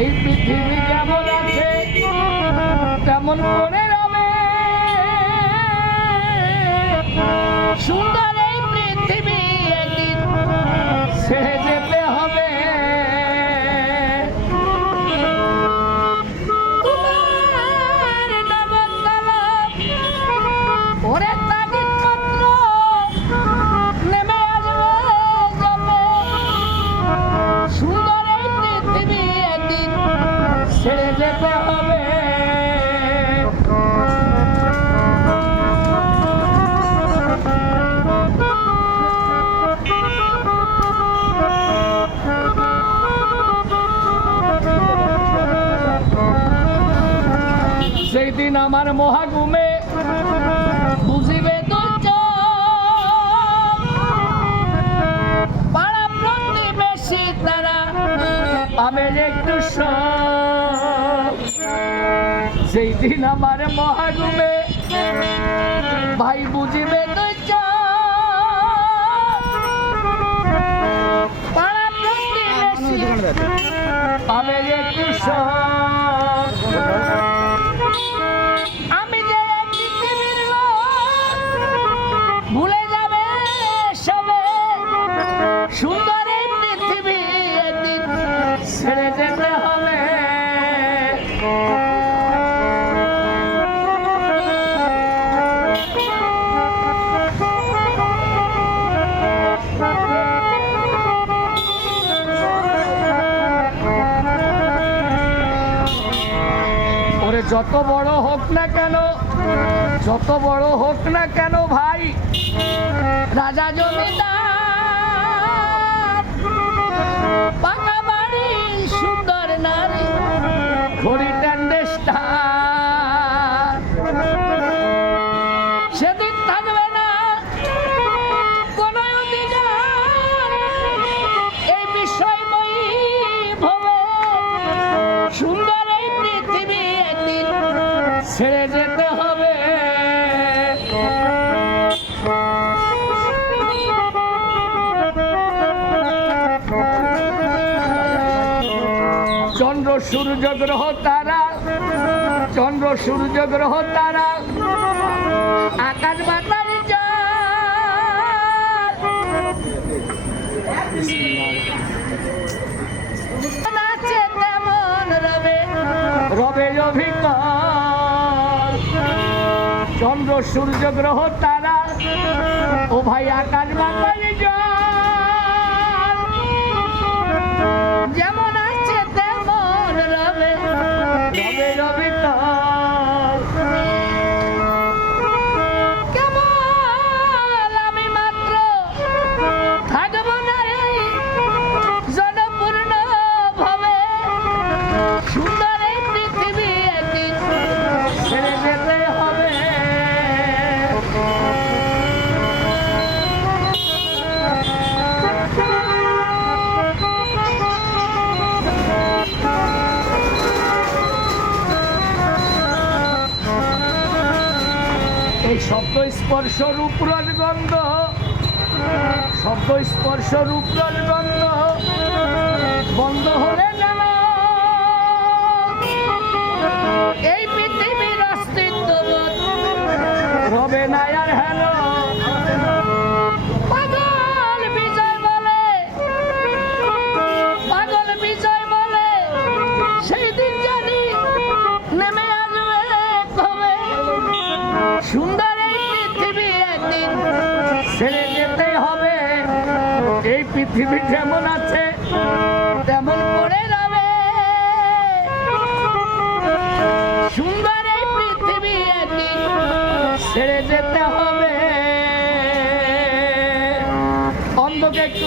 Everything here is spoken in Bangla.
এই পৃথিবী কেমন আছে তেমন করে রবে। সুন্দর এই পৃথিবী একদিন ছেড়ে যেতে হবে। তোমার নামের কালাম ওরে তাগিদ পত্র নেমে আসবে যাবে। সুন্দর এই পৃথিবী একদিন ছেড়ে যেতে হবে। সেই দিন আমার মহাগুমে বুঝিবে পাড়া প্রতিবেশী তারা পাবে একটু সেই দিন আমার মহাগুমে ভাই বুঝিবে পাড়া প্রতিবেশী পাবে একটু আমি যে পৃথিবীর লোক ভুলে যাবে সবে। সুন্দর এই পৃথিবী একদিন ছেড়ে যেতে হবে। ওরে যত বড় হোক না কেন, যত বড় হোক না কেন ভাই রাজা জমিদার, পাকা বাড়ি সুন্দর নারী ঘড়ি ট্যান্ডেস্টার, সেদিন থাকবে না কোনো অধিকার এই বিষয়ময়ী ভবে। সুন্দর এই পৃথিবী একদিন ছেড়ে যেতে হবে। চন্দ্র সূর্য গ্রহ তারা, চন্দ্র সূর্য গ্রহ তারা আকাশ বাতাস নাচে তেমন রবে রবে অভিজ্ঞান। চন্দ্র সূর্য গ্রহ তারা ও ভাই আকাশ বাতাস যেমন আছে তেমন রবে রবে রবে কেবল আমি মাত্র থাকব না এই জনপূর্ণ ভাবে। সুন্দর এই পৃথিবী একদিন ছেড়ে যেতে হবে। এই শব্দ স্পর্শ রূপ রসগন্ধ, শব্দ স্পর্শ রূপ রসগন্ধ বন্ধ হলে যেন এই পৃথিবীর অস্তিত্ব রবে না আর হেন। পাগল বিজয় বলে, পাগল বিজয় বলে সেই দিন জানি নেমে আসবে কবে। সুন্দর এই পৃথিবী একদিন ছেড়ে যেতে হবে। এই পৃথিবী যেমন আছে তেমন করে রবে। সুন্দর এই পৃথিবী একদিন ছেড়ে যেতে হবে। অন্ধকে একটু